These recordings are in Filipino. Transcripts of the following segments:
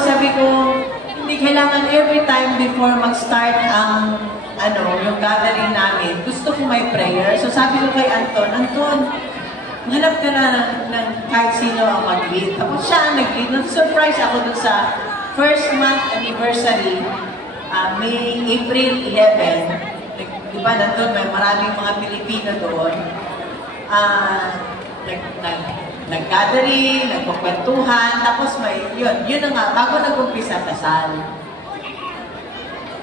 sabi ko, hindi kailangan every time before mag-start ang yung gathering namin. Gusto ko may prayer. So sabi ko kay Anton, hanap ka na ng kahit sino ang mag-lead. Tapos siya ang nag-lead. Surprise ako dun sa first month anniversary, April 11. Diba, nandun, may maraming mga Pilipino doon. Nag-gathering, nagpapwentuhan, tapos may, yun na nga, bago nag-umpisa kasal.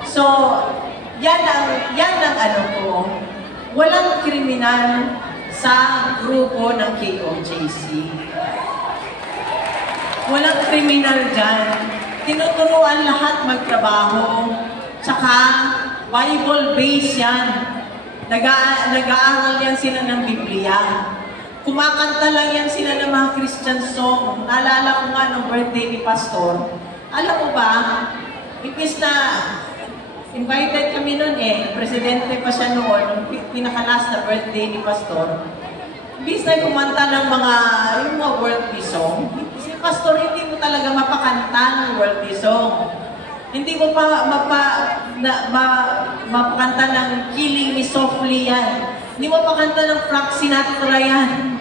So, yan ang ko, walang kriminal sa grupo ng KOJC. Walang kriminal dyan. Tinuturuan lahat magtrabaho, tsaka Bible-based yan. Nag-aaral yan sila ng Biblia. Kumakanta lang yan sila ng mga Christian song. Naalala ko nga nung birthday ni Pastor. Alam mo ba, imbis na invited kami noon presidente pa siya noon, nung pinakalas na birthday ni Pastor. Imbis na kumanta ng mga worldly song, si Pastor hindi mo talaga mapakanta ng worldly song. Hindi mo pa mapakanta ng Killing Me Softly yan. Hindi mo pakanta ng Frank Sinatra yan.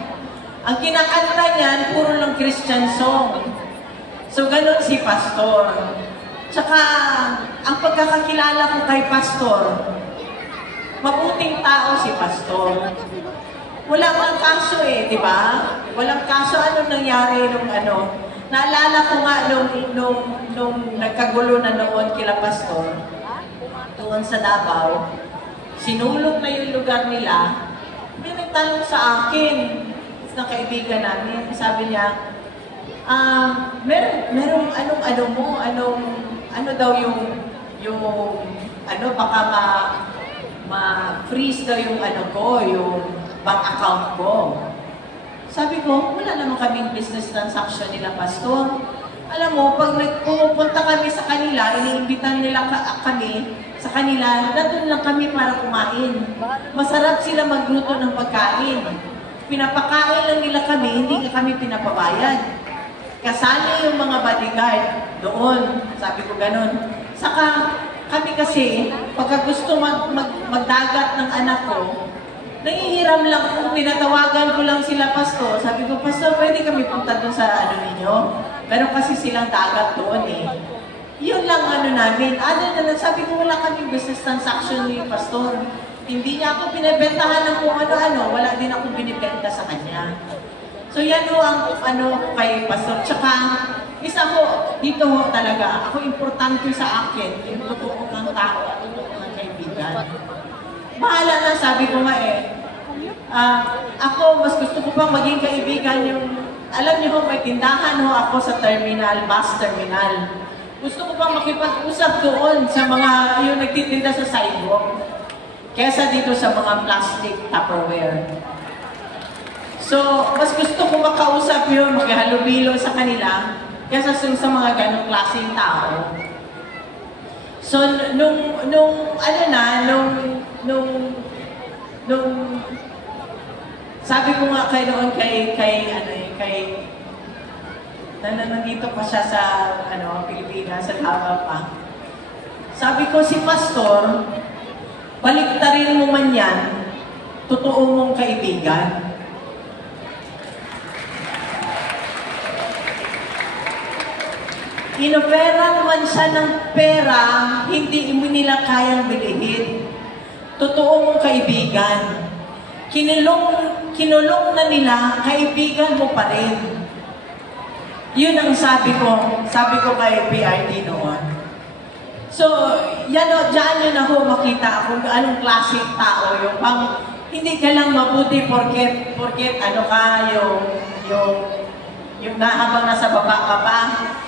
Ang kinakanta niyan, puro lang Christian song. So, ganun si Pastor. Tsaka, ang pagkakakilala ko kay Pastor, mabuting tao si Pastor. Wala mang kaso di ba? Walang kaso. Anong nangyari nung Naalala ko nga nung nagkagulo na noon kila Pastor, doon sa Davao, sinulog na yung lugar nila, may nagtanong sa akin, na kaibigan namin, sabi niya, merong ano daw baka ma-freeze daw yung yung bank account ko. Sabi ko, wala naman kaming business transaction nila, Pastor. Alam mo, pag pumunta kami sa kanila, iniimbitan nila kami sa kanila, nandun lang kami para kumain. Masarap sila magluto ng pagkain. Pinapakain lang nila kami, hindi kami pinapabayad. Kasali yung mga bodyguard doon. Sabi ko ganun. Saka kami kasi, pagka gusto magdagat ng anak ko, nangihiram lang kung pinatawagan ko lang sila, Pastor. Sabi ko, Pastor, pwede kami punta doon sa ninyo? Meron kasi silang dagat doon Yun lang namin. Sabi ko, wala kaming business transaction ni Pastor. Hindi niya ako pinibentahan ng kung ano-ano. Wala din ako binibenta sa kanya. So yan ang kay Pastor. Tsaka, isa ko, dito talaga, ako importante sa akin, yung totoo kang tao at totoo kang kaibigan. Bahala na, sabi ko nga ako, mas gusto ko pang maging kaibigan alam niyo may tindahan ako sa terminal, bus terminal. Gusto ko pang makipag-usap doon sa mga, yung nagtitinda sa sidewalk, kesa dito sa mga plastic Tupperware. So, mas gusto ko makausap yun, maghahalubilo sa kanila, kesa sa mga ganong klaseng tao. So, sabi ko nga noon nandito pa siya sa Pilipinas, sa Davao pa. Sabi ko, si Pastor, baliktarin mo man yan, totoo mong kaibigan. Inoferan man siya ng pera, hindi mo nila kayang bilihin. Totoo mong kaibigan. Kinulong na nila, kaibigan mo pa rin. Yun ang sabi ko kay PRD noon. So, dyan yun ako makita kung anong klaseng tao yung hindi ka lang mabuti porket yung habang nasa baba ka pa,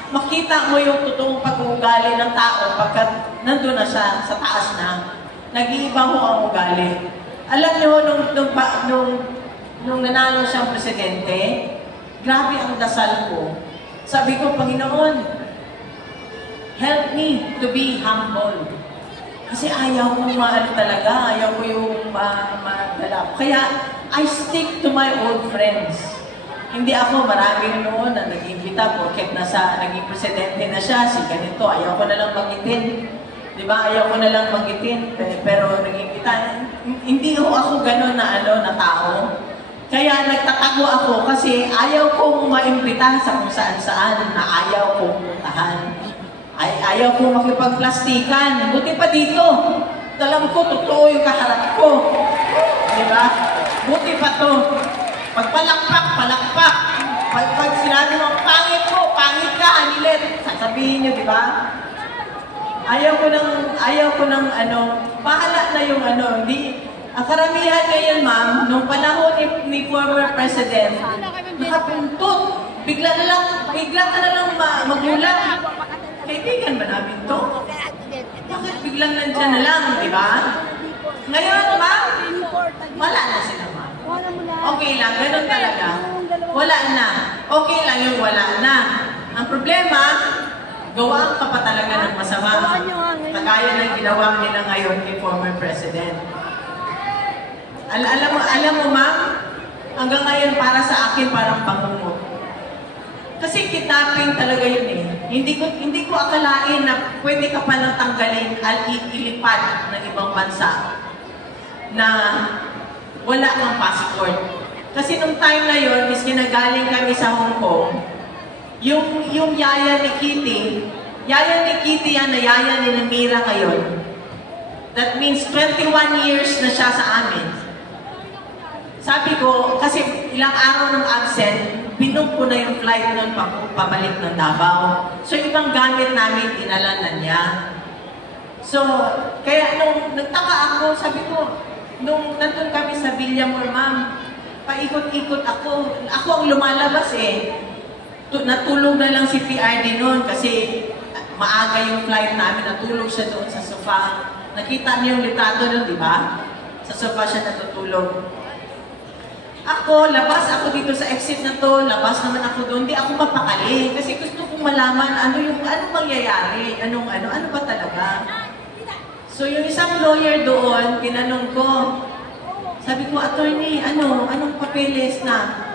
makita mo yung totoong pag-uugali ng tao pagkat nandun na siya, sa taas na, nag-iiba ho ang ugali. Alam niyo, nung nanalo siyang presidente, grabe ang dasal ko. Sabi ko, Panginoon, help me to be humble. Kasi ayaw ko talaga, ayaw ko yung madala. Kaya, I stick to my old friends. Hindi ako, marami noon na nag-imbita porket naging presidente na siya, si ganito, ayaw ko na lang magitin. Di ba? Ayaw ko na lang magitin, pero nag-imbita. Hindi ako gano'n na tao. Kaya nagtatago ako kasi ayaw kong maimbita sa kung saan-saan na ayaw kong puntahan. Ayaw kong makipagplastikan. Buti pa dito. Alam ko, totoo yung kaharap ko. Di ba? Buti pa to. Pag palakpak. Pag sinabi mo, pangit ka, Anilet. Sasabihin niyo, di ba? Ayaw ko ng bahala na yung hindi. Ang karamihan ngayon, ma'am, nung panahon ni former President, nakapuntot. Bigla ka na lang magulang. Kaibigan ba namin to? Bakit biglang nandyan na lang, di ba? Ngayon, ma'am, wala na sila, ma'am. Okay lang, ganun talaga. Wala na. Okay lang yung wala na. Ang problema, gawaan ka pa talaga ng masama. Kagaya ng ginawa nila ngayon kay former President. Alam mo, ma'am, hanggang ngayon para sa akin parang pangungot. Kasi kidnapping talaga yun eh. Hindi ko akalain na pwede ka palang tanggalin at ilipad ng ibang bansa na wala kang passport. Kasi nung time na yun, is ginagaling kami sa Hong Kong, yung yaya ni Kitty yan na yaya ni Namira ngayon. That means 21 years na siya sa amin. Sabi ko, kasi ilang araw ng absent, binog ko na yung flight nun pabalik ng Davao. So, ibang gamit namin, dinala na niya. So, kaya nung nagtaka ako, sabi ko, nung nandun kami sa Villamor, ma'am, paikot-ikot ako. Ako ang lumalabas eh. Natulog na lang si PRD noon kasi maaga yung flight namin. Natulog siya doon sa sofa. Nakita niyo yung litrato nun, di ba? Sa sofa siya natutulog. Ako, labas ako dito sa exit na to, labas naman ako doon, hindi ako mapakali. Kasi gusto kong malaman anong mangyayari, ano ba talaga. So yung isang lawyer doon, tinanong ko, sabi ko, attorney, anong papeles na?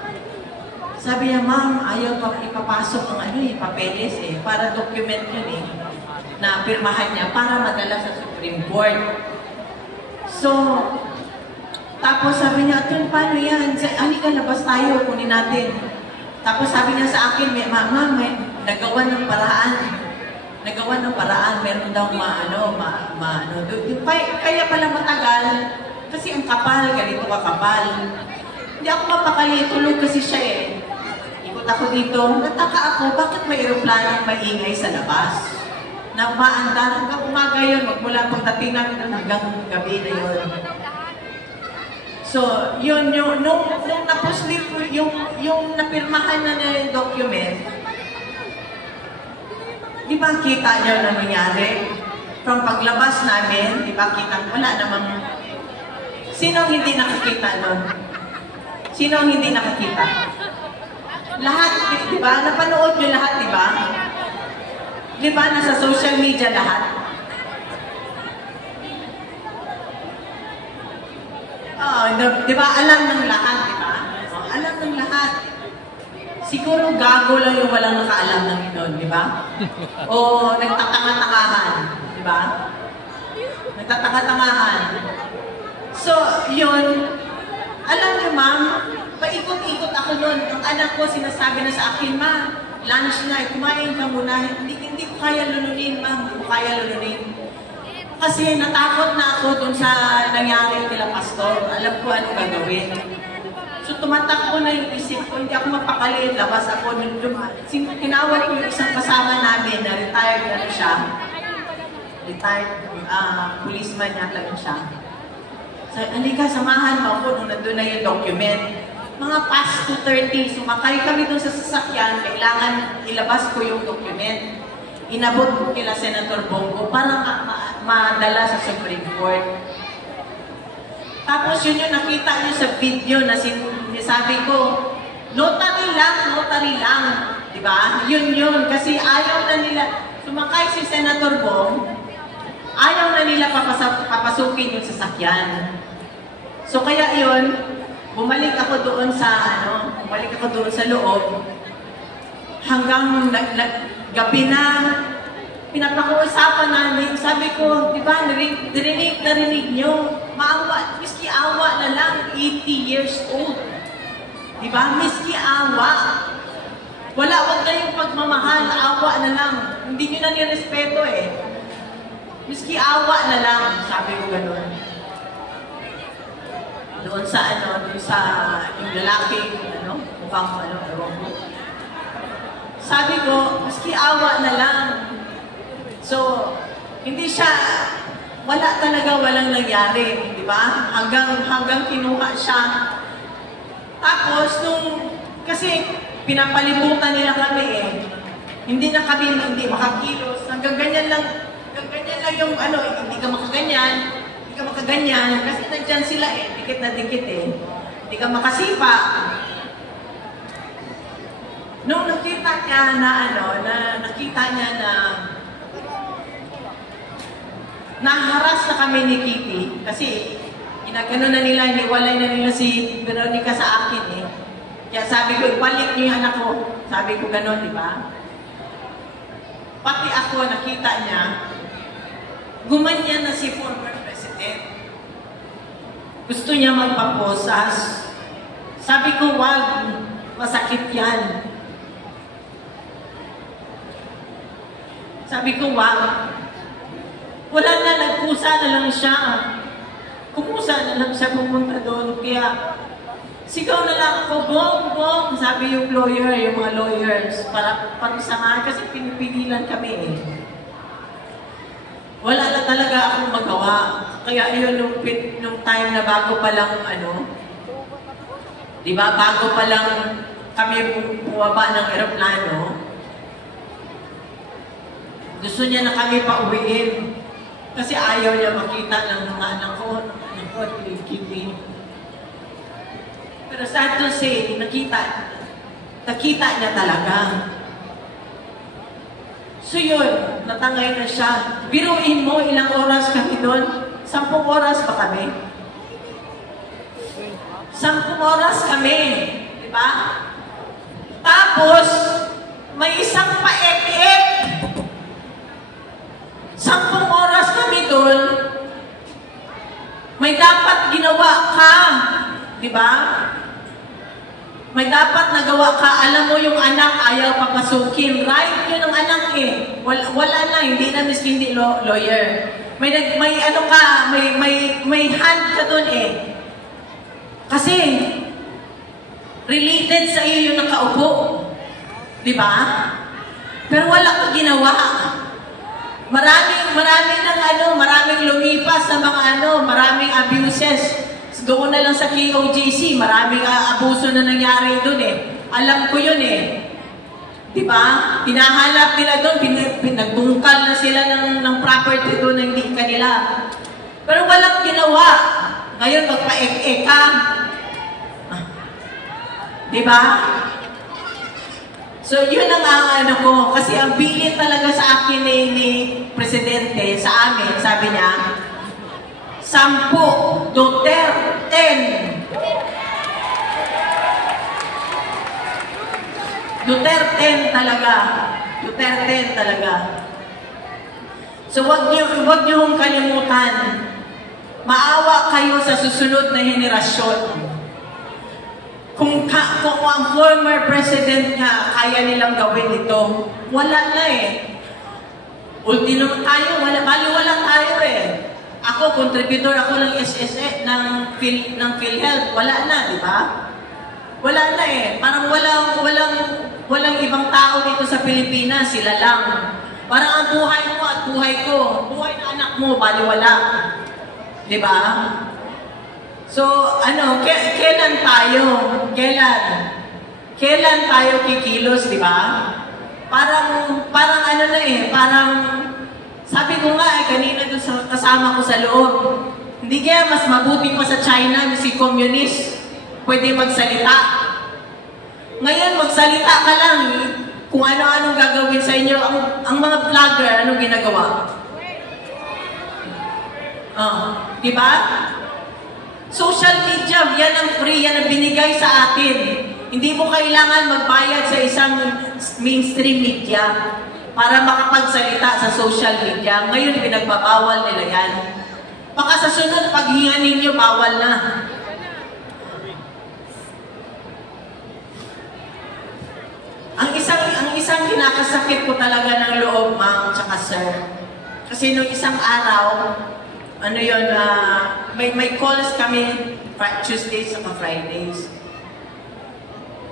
Sabi niya, ma'am, ayaw pa ipapasok ang papeles eh, para document yun eh, na pirmahan niya para madala sa Supreme Court. So, tapos sabi niya, attorney, paano yan? Halika, labas tayo, kunin natin. Tapos sabi niya sa akin, ma'am, may nagawan ng paraan. Meron daw kaya pala matagal, kasi ang kapal, ganito kakapal. Hindi ako mapakali, tulog kasi siya eh. Ikot ako dito, nataka ako, bakit may aeroplano maingay sa labas? Na maandar hanggang umaga yun, magmula pagdating namin hanggang gabi na yun. So, nung napuslit ko, yung napirmahan na yung document, di ba kita niyo na nangyari? From paglabas namin, di ba kita, wala namang, sino hindi nakakita nun? Sino hindi nakakita? Lahat, di ba? Napanood nyo lahat, di ba? Di ba? Nasa social media lahat. Di ba? Alam ng lahat, di ba? Alam ng lahat. Siguro gago lang yung walang nakaalam ng inon, di ba? O nagtatanga-tangahan, di ba? Nagtatanga-tangahan. So, yun, alam niyo, ma'am, paikot-ikot ako nun. Ang anak ko, sinasabi na sa akin, ma, lunch na, kumain ka muna. Hindi ko kaya lulunin, ma'am. Hindi ko kaya lulunin. Kasi natakot na ako dun sa nangyari kila pastor. Alam ko anong gagawin. So tumatakbo na yung isip ko, hindi ako mapakali, labas ako. Tinawag ko yung isang kasama namin na retired siya. Retired policeman yata rin siya. So, halika, samahan mo ako nung nandun na yung document. Mga past 2:30, sumakay kami dun sa sasakyan, kailangan ilabas ko yung document. Inabot ko kila Senator Bongo para madala sa Supreme Court. Tapos yun yung nakita nyo sa video na sabi ko, notary lang, di ba? Yun, kasi ayaw na nila, sumakay si Senator Bong, ayaw na nila papasukin yung sasakyan. So kaya yun, bumalik ako doon sa bumalik ako doon sa loob. Hanggang gabi na, pinapag-uusapan namin. Sabi ko, di ba, narinig nyo, maawa, miski awa na lang, 80 years old. Di ba, miski awa. Wag na yung pagmamahal, awa na lang. Hindi nyo na nirespeto eh. Miski awa na lang, sabi ko gano'n. Doon sa yung lalaking, mukhang robot. Sabi ko, miski awa na lang. So, hindi siya, walang nangyari, di ba? Hanggang kinuha siya. Tapos, kasi pinapalibutan nila kami eh. Hindi na kami, hindi makakilos. Hanggang ganyan lang yung hindi ka makaganyan, kasi nandyan sila eh, dikit na dikit eh. Hindi ka makasipa. Nung nakita niya na naharas na kami ni Kitty, kasi ginagano na nila, iniwalay na nila si Veronica sa akin eh. Kaya sabi ko, ibalik niyo yung anak ko. Sabi ko gano'n, di ba? Pati ako, nakita niya, gumanyan na si former president. Gusto niya magpaposas. Sabi ko, wag, masakit yan. Sabi ko, wag. Wala na, nagkusa na lang siya. Kumusa na lang siya pumunta doon. Kaya, sigaw na lang ako, bong, bong. Sabi yung mga lawyers, para samahan kasi pinipigilan kami eh. Wala na talaga akong magawa. Kaya yun, nung time na bago pa lang, di ba, bago pa lang kami bumaba ng aeroplano, gusto niya na kami pauwiin. Kasi ayaw niya makita ng mga anak ko, Kitty. Pero sad to say, nakita niya talaga. So yun, natangay na siya. Biruin mo, ilang oras kami doon? 10 oras pa kami. 10 oras kami. Diba? Tapos, may isang paep-ep. 10 oras kami doon. May dapat ginawa ka. Diba? May dapat nagawa ka. Alam mo yung anak ayaw papasukin. Right yun ang anak eh. Wala na, hindi na miskin hindi lawyer. May hand ka dun eh. Kasi related sa iyo yung nakaupo. Diba? Pero wala ka ginawa. Maraming lumipas sa maraming abuses. Doon na lang sa KOJC, maraming abuso na nangyari doon eh. Alam ko yun eh. Diba? Hinahanap nila doon, pinagbungkal na sila ng property doon na hindi kanila. Pero walang ginawa. Ngayon, magpa-ek-ek ka. Diba? So, yun ang ko. Kasi ang bilin talaga sa akin ni Presidente, sa amin, sabi niya, 10, Duterte. Duterte talaga. So wag niyo kalimutan. Maawa kayo sa susunod na henerasyon. Kung ang former president nga kaya nilang gawin ito, wala na eh. Ultimo tayo, wala tayo eh. Ako, contributor ako ng SSE, ng PhilHealth. Wala na, di ba? Wala na eh. Parang walang ibang tao dito sa Pilipinas. Sila lang. Parang ang buhay mo at buhay ko. Buhay na anak mo, baliwala. Di ba? So, kailan tayo? Kailan tayo kikilos, di ba? Parang sabi ko nga kanina doon sa kasama ko sa loob, hindi kaya mas mabuti pa sa China si communist, pwede magsalita. Ngayon, magsalita ka lang, kung ano-anong gagawin sa inyo, ang mga vlogger, anong ginagawa? Diba? Social media, yan ang free, yan ang binigay sa atin. Hindi mo kailangan magbayad sa isang mainstream media para makapagsalita sa social media. Ngayon, pinagbabawal nila yan. Baka sa sunod, paghinga ninyo, bawal na. Ang isang kinakasakit ko talaga ng loob, ma'am, tsaka sir. Kasi nung isang araw, ano yun, may calls kami Tuesdays at Fridays.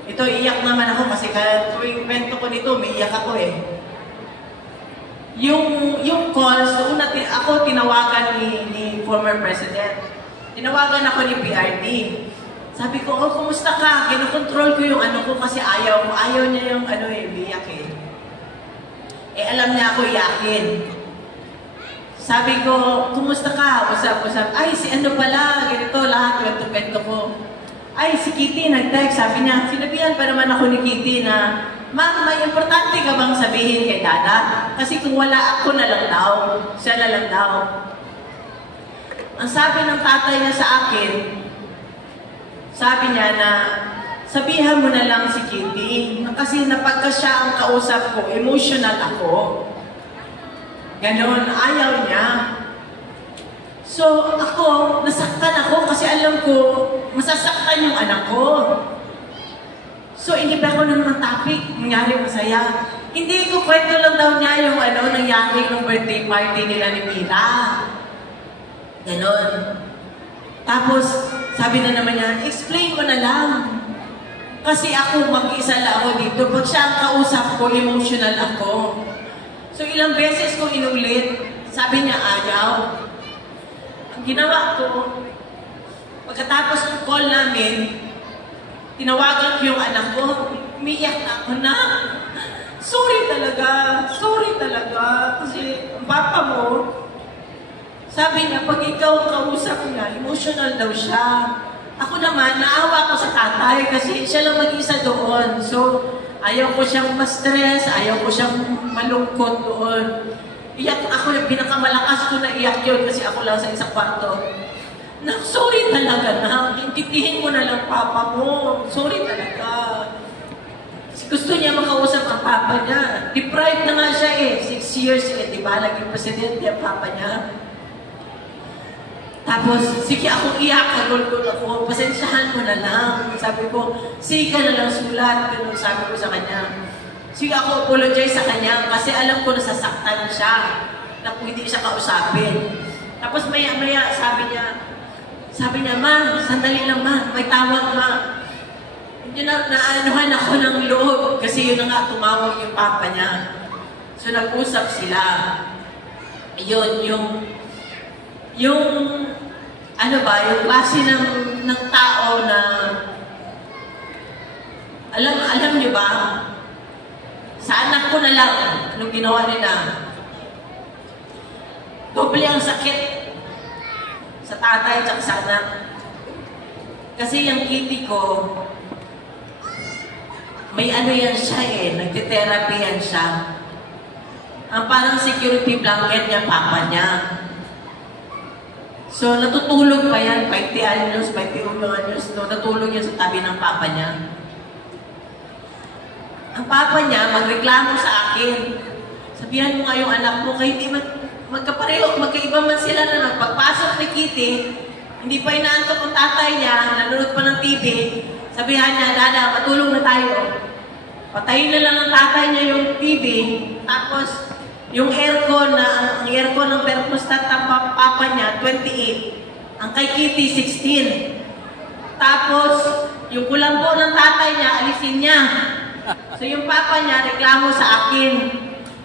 Ito, iyak naman ako kasi tuwing kwento ko nito, may iyak ako eh. Yung calls, ako tinawagan ni former president. Tinawagan ako ni PRD. Sabi ko, oh, kumusta ka? Kinokontrol ko yung ano ko kasi ayaw niya yung biyak eh. Alam niya ako iyakin. Sabi ko, kumusta ka? Usap. Ay, si ano pala, ganito lahat, kwento-kwento ko. Ay, si Kitty nag-text, sabi niya, sinabihan pa naman ako ni Kitty na, ma'am, may importante ka bang sabihin kay Dada? Kasi kung wala ako na lang daw, siya na lang daw. Ang sabi ng tatay niya sa akin, sabi niya na, sabihan mo na lang si Kitty, kasi napagka siya ang kausap ko, emotional ako. Ganon, ayaw niya. So, ako, nasaktan ako kasi alam ko, masasaktan yung anak ko. So, inip ako ng mga topic, nangyari masaya. Hindi ko kwento lang daw niya yung nangyari ng birthday party nila ni Mira. Ganon. Tapos, sabi na naman niya, explain ko na lang. Kasi ako, mag-isa lang ako dito. Pag siya ang kausap ko, emotional ako. So, ilang beses ko inulit, sabi niya, ayaw. Ang ginawa ko, pagkatapos ng call namin, tinawagan ko yung anak ko, umiyak na ako na, sorry talaga, kasi ang papa mo, sabi niya, pag ikaw ang kausap niya, emotional daw siya. Ako naman, naawa ko sa tatay kasi siya lang mag-isa doon. So, ayaw ko siyang ma-stress, ayaw ko siyang malungkot doon. Iyak ako, yung pinakamalakas ko na iyak yun kasi ako lang sa isang kwarto. Sorry talaga na, intindihin mo na lang papa mo. Sorry talaga. Kasi gusto niya makausap ang papa niya. Deprived na nga siya eh, 6 years eh, di ba? Naging presidente ang papa niya. Tapos, sige akong iyak, kagulgul ako, pasensyahan mo na lang. Sabi ko, sige ka na lang sulat, ganun sabi ko sa kanya. Sige ako apologize sa kanya kasi alam ko nasasaktan siya na kung hindi siya kausapin. Tapos maya-maya sabi niya, ma, sandali lang ma, may tawag ma. Hindi naanuhan ako ng loob kasi yun na nga tumawag yung papa niya. So nag-usap sila. Yun, yung yung klase ng tao na alam niyo ba, sa anak ko na lang nung ginawa nila, doble ang sakit sa tatay at sa anak. Kasi yung Kitty ko, may yan siya eh, nagtitherapy yan siya. Ang parang security blanket niya, papa niya. So, natutulog pa yan, 20 anyos, 21 anyos, natutulog yan sa tabi ng papa niya. Ang papa niya, magreklamo sa akin. Sabihan mo nga yung anak mo, kahit hindi magkapareho, magkaiba man sila na nagpagpasok ni Kitty, hindi pa inaantok ang tatay niya, nanonood pa ng TV, sabihan niya, Dada, matulog na tayo. Patayin na lang ng tatay niya yung TV, tapos yung aircon ng thermostat ng papa niya, 28. Ang kay Kitty, 16. Tapos, yung kulambo ng tatay niya, alisin niya. So, yung papa niya, reklamo sa akin.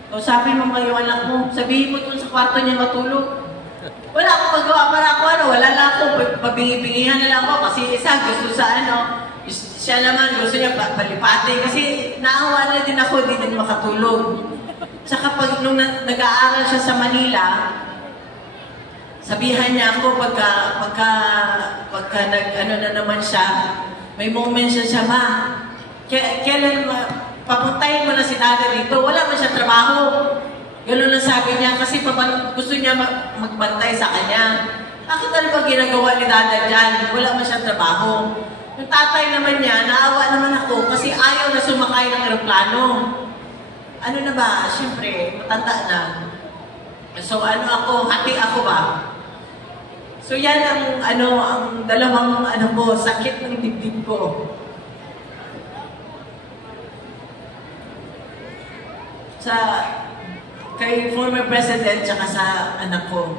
So, sabi mo yung anak mo, sabihin mo dun sa kwarto niya matulog. Wala akong magawa para ako, wala lang ako, pabingi-bingihan na lang ako kasi isa gusto sa siya naman gusto niya palipate kasi naawa na din ako, hindi din makatulog. Tsaka pag nung nag-aaral siya sa Manila, sabihan niya ako pagka na naman siya, may moment siya, ma, kailan papuntahin mo na si Dada dito, wala man siya trabaho. Gano'n lang sabi niya, kasi gusto niya magbantay sa kanya. Bakit ano ba ginagawa ni Dada dyan? Wala man siyang trabaho. Yung tatay naman niya, naawa naman ako kasi ayaw na sumakay ng aeroplano. Ano na ba? Siyempre, matanda na. So ano ako, hati ako ba? So yan ang dalawang sakit ng dibdib ko. Kay former president tsaka sa anak ko.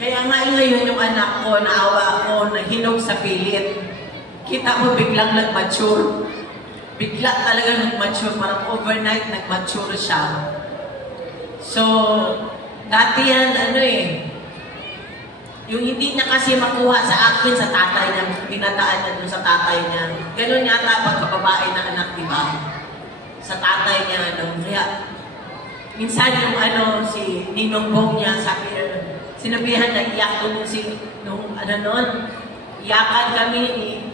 Kaya nga ngayon yung anak ko, naawa ako, nahinog sa pilit. Kita mo biglang nag-mature. Bigla talaga nag-mature, parang overnight nag-mature siya. So, dati yan, yung hindi niya kasi makuha sa akin sa tatay niya, pinadaan niya dun sa tatay niya. Ganun yata pagkababae na anak, di ba? Sa tatay niya, kaya minsan yung si Ninong Bong niya, sinabihan na iyak ko iyakan kami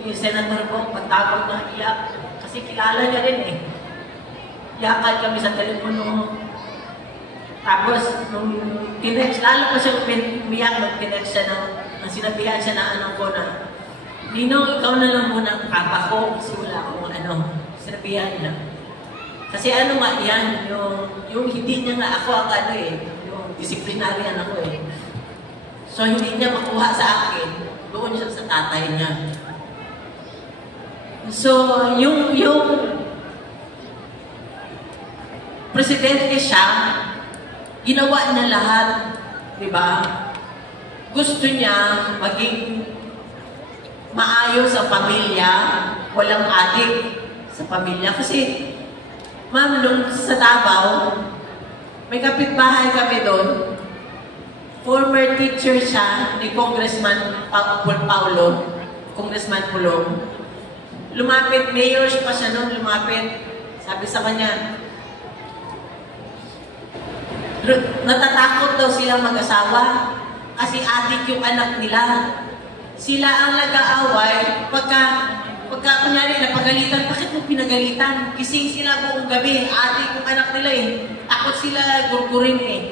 ni Senator Bong, pagtapos na iyak. Kasi kilala niya rin eh. Iyakan kami sa telepono. Tapos, nung tinext, lalo ko siya umiyak nung tinext siya nang sinabihan siya na ko na, Ninong, ikaw na lang muna ang kapa ko kasi wala akong sinabihan niya. Kasi nga yan, yung hindi niya nga ako ang yung disciplinaryan ako eh. So, hindi niya makuha sa akin, doon siya sa tatay niya. So, yung presidente siya, ginawa niya lahat, di ba? Gusto niya maging maayos sa pamilya, walang adik sa pamilya. Kasi, ma'am, nung sa Davao, may kapitbahay kami doon. Former teacher siya ni Congressman Paulo, Congressman Pulong. Lumapit, mayor pa siya noon, lumapit. Sabi sa kanya, natatakot daw silang mag-asawa kasi adik yung anak nila. Sila ang nag-aaway pagka kunyari napagalitan, bakit mo pinagalitan? Gising sila buong gabi, adik yung anak nila eh. Takot sila gurgurin eh.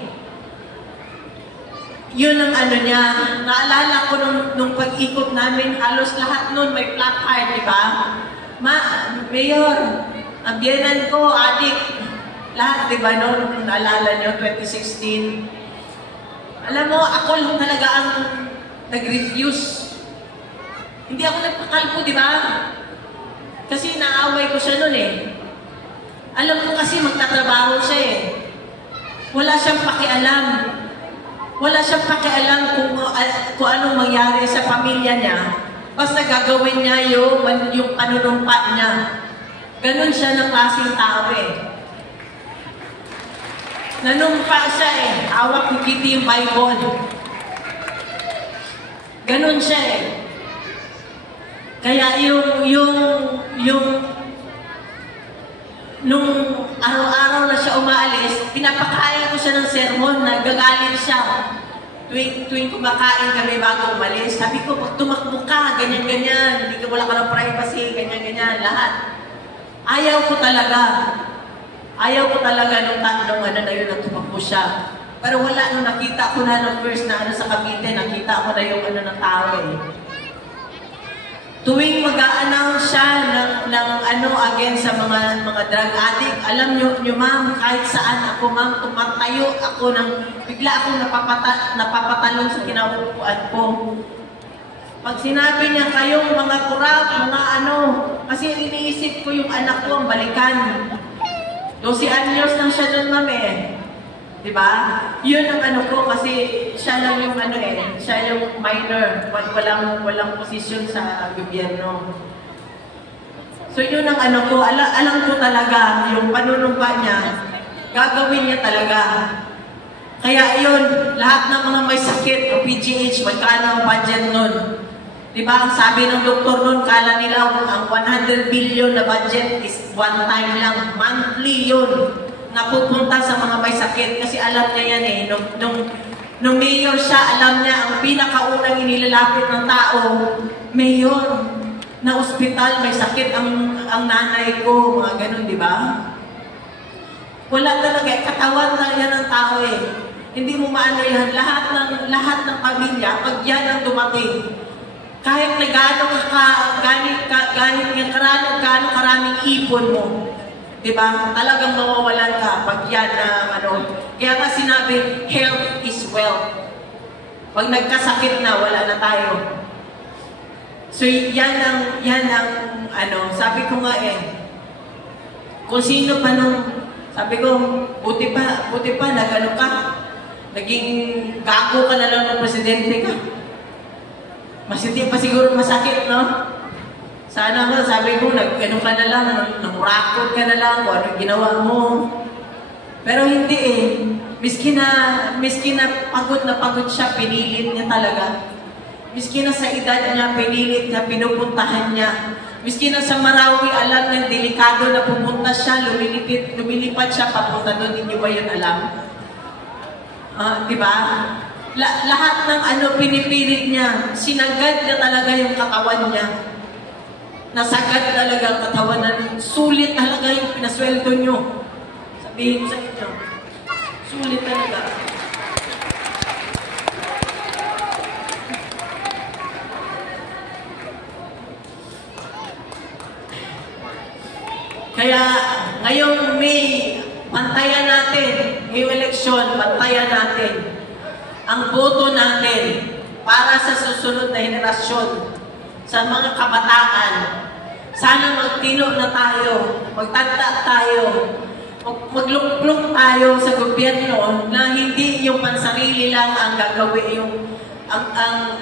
Yun ang niya. Naalala ko nung pag-ikot namin, halos lahat nun may placard, di ba? Mayor, ang biyenan ko, adik. Lahat, di ba, noon, naalala nyo, 2016. Alam mo, ako lang talaga ang nag-refuse. Hindi ako nagpakalpo, di ba? Kasi naaway ko siya noon eh. Alam ko kasi magtatrabaho siya eh. Wala siyang pakialam. Wala siyang pakialam kung anong mangyari sa pamilya niya. Basta gagawin niya yung panunumpa niya. Ganon siya ng klaseng tao eh. Nanumpa siya eh. Hawak ni Kitty yung Bible. Ganon siya eh. Kaya nung araw-araw na siya umaalis, pinapakain ko siya ng sermon, nagagalit siya. Tuwing kumakain kami bago umalis, sabi ko, pag tumakbo ka, ganyan-ganyan, hindi ka wala ka ng privacy, ganyan-ganyan, lahat. Ayaw ko talaga nung na yun na tumakbo siya. Pero wala, nung nakita ko na nung first na sa Cavite, nakita ko na yung ng tao eh. Tuwing mag-a-announce siya ng against sa mga drug addict, alam nyo ma'am, kahit saan ako ma'am, tumatayo ako bigla akong napapatalong sa kinabubuan ko. Pag sinabi niya kayong mga kurap, kasi iniisip ko yung anak ko ang balikan. 12 anyos lang siya doon ma'am eh. Diba? Yun ang ko kasi siya lang yung siya yung minor, walang posisyon sa gobyerno. So yun ang ko, alam ko talaga yung panunumpa niya, gagawin niya talaga. Kaya yun, lahat ng mga may sakit, o PGH, magkano ang budget nun? Diba? Ang sabi ng doktor nun, kala nila ang 100 billion na budget is one time lang, monthly yun. Napupunta sa mga may sakit kasi alam niya yan eh, Nung mayor siya, alam niya, ang pinakaunang inilalapit ng tao, mayor, na ospital, may sakit ang nanay ko, mga ganun, di ba? Wala talaga, katawan na yan ng tao eh. Hindi mo maano yan. Lahat ng pamilya, pag yan ang dumating, kahit na gaano karaming ipon mo, diba? Talagang mawawalan ka pag yan na ano. Kaya nga sinabi, health is wealth. Pag nagkasakit na, wala na tayo. So yan ang ano, sabi ko nga eh, kung sino pa nung, sabi ko, buti pa, nagano ka, naging gago ka na lang ng presidente ka. Mas hindi pa siguro masakit, no? Sana nga, sabi ko, nag-ano ka na lang, namurakot ka na lang, kung ano ginawa mo. Pero hindi eh. Miski na pagod siya, pinilit niya talaga. Miski na sa edad niya, pinilit niya, pinupuntahan niya. Miski na sa Marawi, alam niya, delikado na pupunta siya, lumilipad siya, papunta doon, hindi ba yun alam? Diba? Lahat ng ano pinipilit niya, sinagad niya talaga yung katawan niya. Nasagad talaga ang katawan na sulit talaga yung pinasweldo niyo. Sabihin ko sa inyo, sulit talaga. Kaya ngayong May, pantayan natin, ngayong eleksyon, pantayan natin ang boto natin para sa susunod na henerasyon, sa mga kabataan. Sana magtino na tayo, magtanda tayo, magluklok tayo sa gobyerno na hindi yung pansarili lang ang gagawin, ang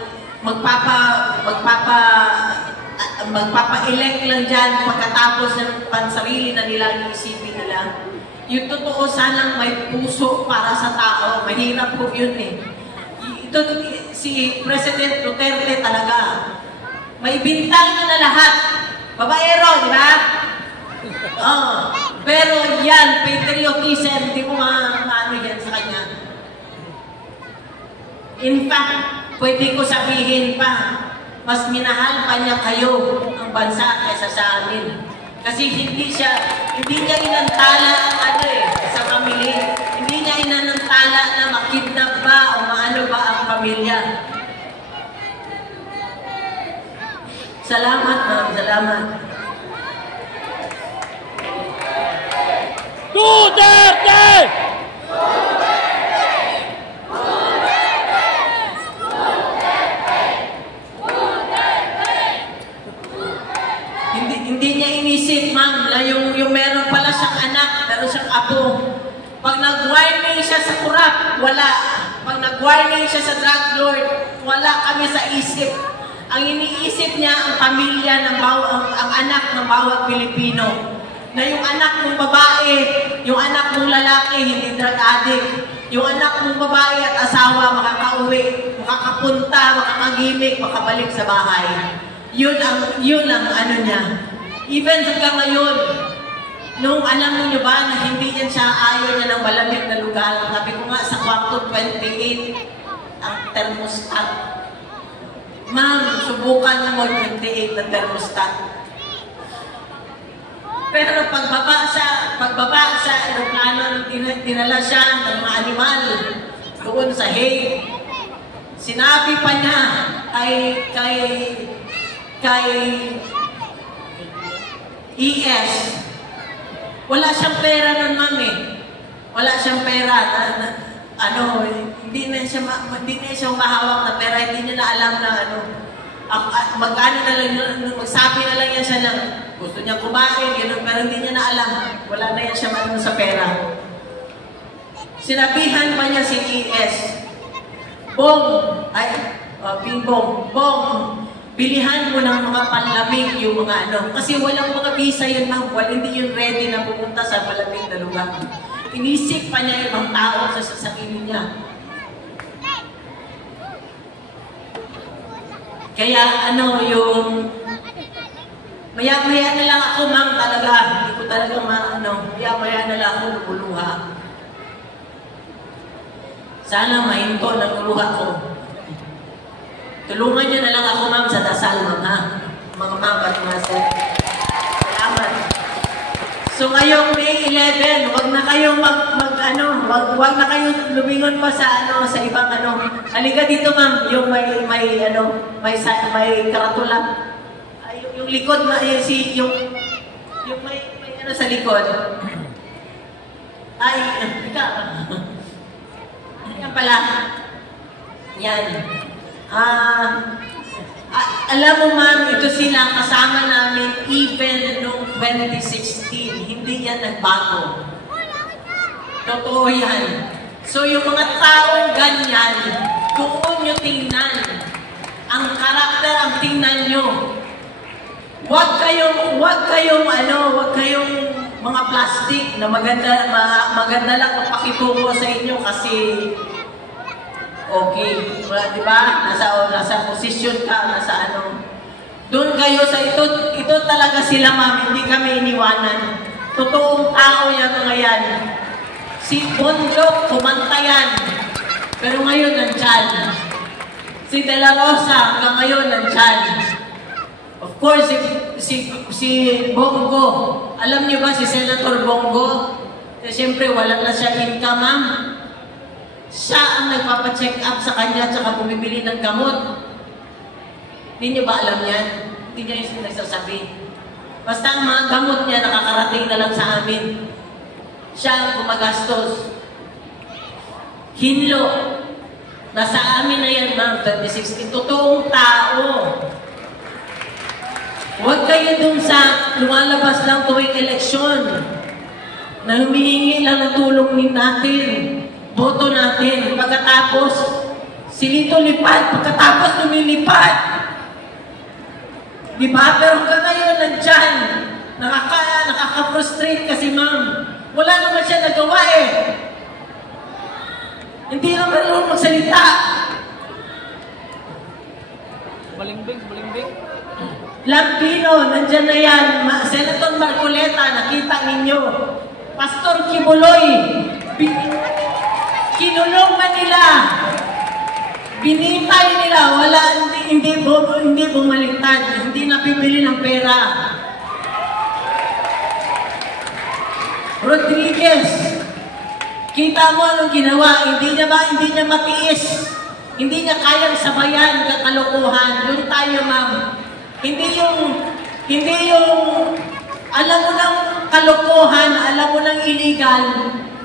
magpapa-elect lang dyan pagkatapos ng pansarili na nila, isipin nila. Yung totoo, sanang may puso para sa tao. Mahirap po yun eh. Ito, si President Duterte talaga, may bintang na lahat. Babaero, di ba? Pero yan, patriotism, di mo maano yan sa kanya. In fact, pwede ko sabihin pa, mas minahal pa niya kayo ang bansa kaysa sa amin. Kasi hindi niya inantala sa pamilya. Hindi niya inantala na makidnap ba o maano ba ang pamilya. Salamat, ma'am. Salamat. Duterte! Hindi niya inisip, ma'am, na yung meron pala siyang anak, meron siyang apo. Pag nag-warning siya sa kurap, wala. Pag nag-warning siya sa drug lord, wala kami sa isip. Ang iniisip niya, ang pamilya, ang anak ng bawat Pilipino. Na yung anak mong babae, yung anak mong lalaki, hindi drug addict. Yung anak mong babae at asawa, makakauwi, makakapunta, makakagimik, makabalik sa bahay. Yun ang ano niya. Even hanggang ngayon, nung alam niyo ba na hindi yan siya, ayaw niya ng malamig na lugar. Sabi ko nga, sa kwarto 28, ang thermostat. Ma'am, subukan mo 28 na thermostat. Pero pagbaba sa aeroplano, dinala siya ng mga animal doon sa hay. Sinabi pa niya kay ES, wala siyang pera nun, ma'am eh. Wala siyang pera. Hindi na siya mahawak na pera. Hindi niya na alam na magkano na lang, magsabi na lang yan siya na gusto niya kumain, gano'n, pero hindi niya na alam. Wala na yan siya sa pera. Sinabihan pa niya si ES, Bong, bilihan mo ng mga panlamig yung mga kasi walang mga visa yun, ma'am. Hindi yun ready na pupunta sa malamig na lugar. Inisip pa niya yung tao sa sasakinin niya. Kaya yung maya-maya na lang ako, ma'am, talaga. Hindi ko talaga maya-maya na lang ako lumuluha. Sana mahinto ng luha ko. Tulungan niyo na lang ako, ma'am, sa dasal, ma'am, ha? Mga ma'am at mga sir. Salamat. So ngayong May 11, wag na kayong wag na kayong lumingon pa sa sa ibang Halika dito, ma'am, yung may karatula. Ay, yung likod yung may sa likod. Ay, yan pala. Yan. Alam mo, ma'am, ito sila kasama namin even noong 2016. Hindi yan nagbago. Totoo yan. So, yung mga taong ganyan, doon nyo tingnan. Ang karakter ang tingnan nyo. Huwag kayong mga plastic na maganda lang pakitungo sa inyo kasi okay, di ba? Nasa posisyon ka, Doon kayo sa ito talaga sila, ma'am, hindi kami iniwanan. Totoong tao yan mga yan. Si Bonjok, kumanta yan. Pero ngayon, nandyan. Si De La Rosa, hanggang ngayon, nandyan. Of course, si Bongo, alam niyo ba si Senator Bongo? Siyempre, wala na siya income, ma'am. Siya ang nagpapacheck up sa kanya at saka bumibili ng gamot. Hindi niyo ba alam yan? Hindi niya yung nagsasabi. Basta ang mga gamot niya nakakarating na lang sa amin. Siya ang gumagastos. Hinlo. Nasa amin na yan, ma'am, 2016. Totoong tao. Huwag kayo dun sa lumalabas lang tuwing eleksyon na humihingi lang ng tulong natin. Boto natin. Pagkatapos, silito lipat. Pagkatapos, lumilipad. Diba? Pero hanggang ngayon, nandyan. Nakaka-frustrate kasi, ma'am. Wala naman siya nagawa eh. Hindi naman marunong magsalita. Balingbing. Lampino, nandyan na yan. Senator Marcoleta, nakita ninyo. Pastor Kibuloy, kinulong na nila. Binitay nila. Hindi bumaliktad. Hindi napibili ng pera. Rodriguez, kita mo anong ginawa. Hindi niya matiis. Hindi niya kayang sabayan kalokohan. Doon tayo, ma'am. Hindi yung alam mo ng kalokohan, alam mo ng illegal,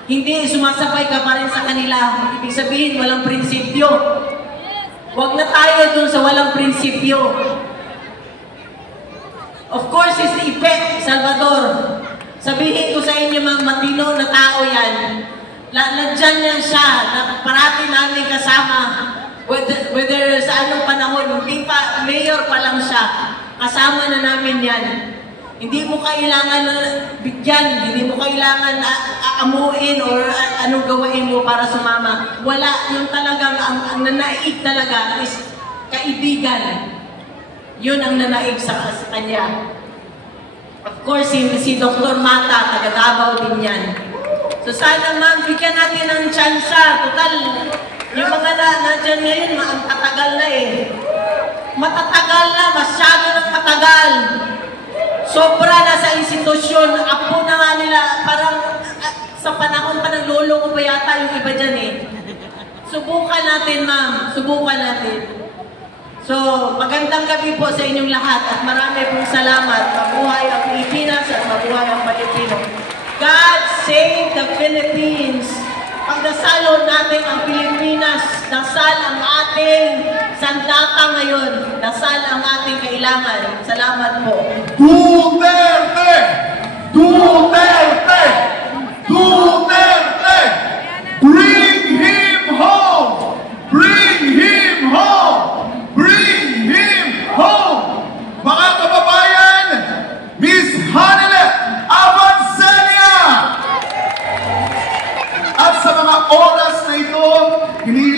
hindi sumasabay ka pa rin sa kanila. Ibig sabihin, walang prinsipyo. Huwag na tayo dun sa walang prinsipyo. Of course, is the effect, Salvador. Sabihin ko sa inyo, mga matino na tao yan. Nandyan yan siya, na parati namin kasama. Whether sa anong panahon, hindi pa, mayor pa lang siya. Kasama na namin yan. Hindi mo kailangan bigyan, hindi mo kailangan aamuin or anong gawain mo para sumama. Wala, yung talagang, ang nanaig talaga is kaibigan. Yun ang nanaig sa kanya. Of course, si Dr. Mata, taga Davao din yan. So sana, ma'am, bigyan natin ng tsansa. Total, yung mga nandiyan ngayon, ang tatagal na eh. Matatagal na, masyado ng matagal. Sobra na sa institusyon. Apo na nga nila, parang sa panahon pa ng lolo ko pa yata yung iba dyan eh. Subukan natin, ma'am. Subukan natin. So, magandang gabi po sa inyong lahat at marami pong salamat. Mabuhay ang Pilipinas at mabuhay ang Pilipino. God save the Philippines. Pagdasalo natin ang Pilipinas. Dasal ang ating sandata ngayon. Dasal ang ating kailangan. Salamat po. Duterte! Duterte!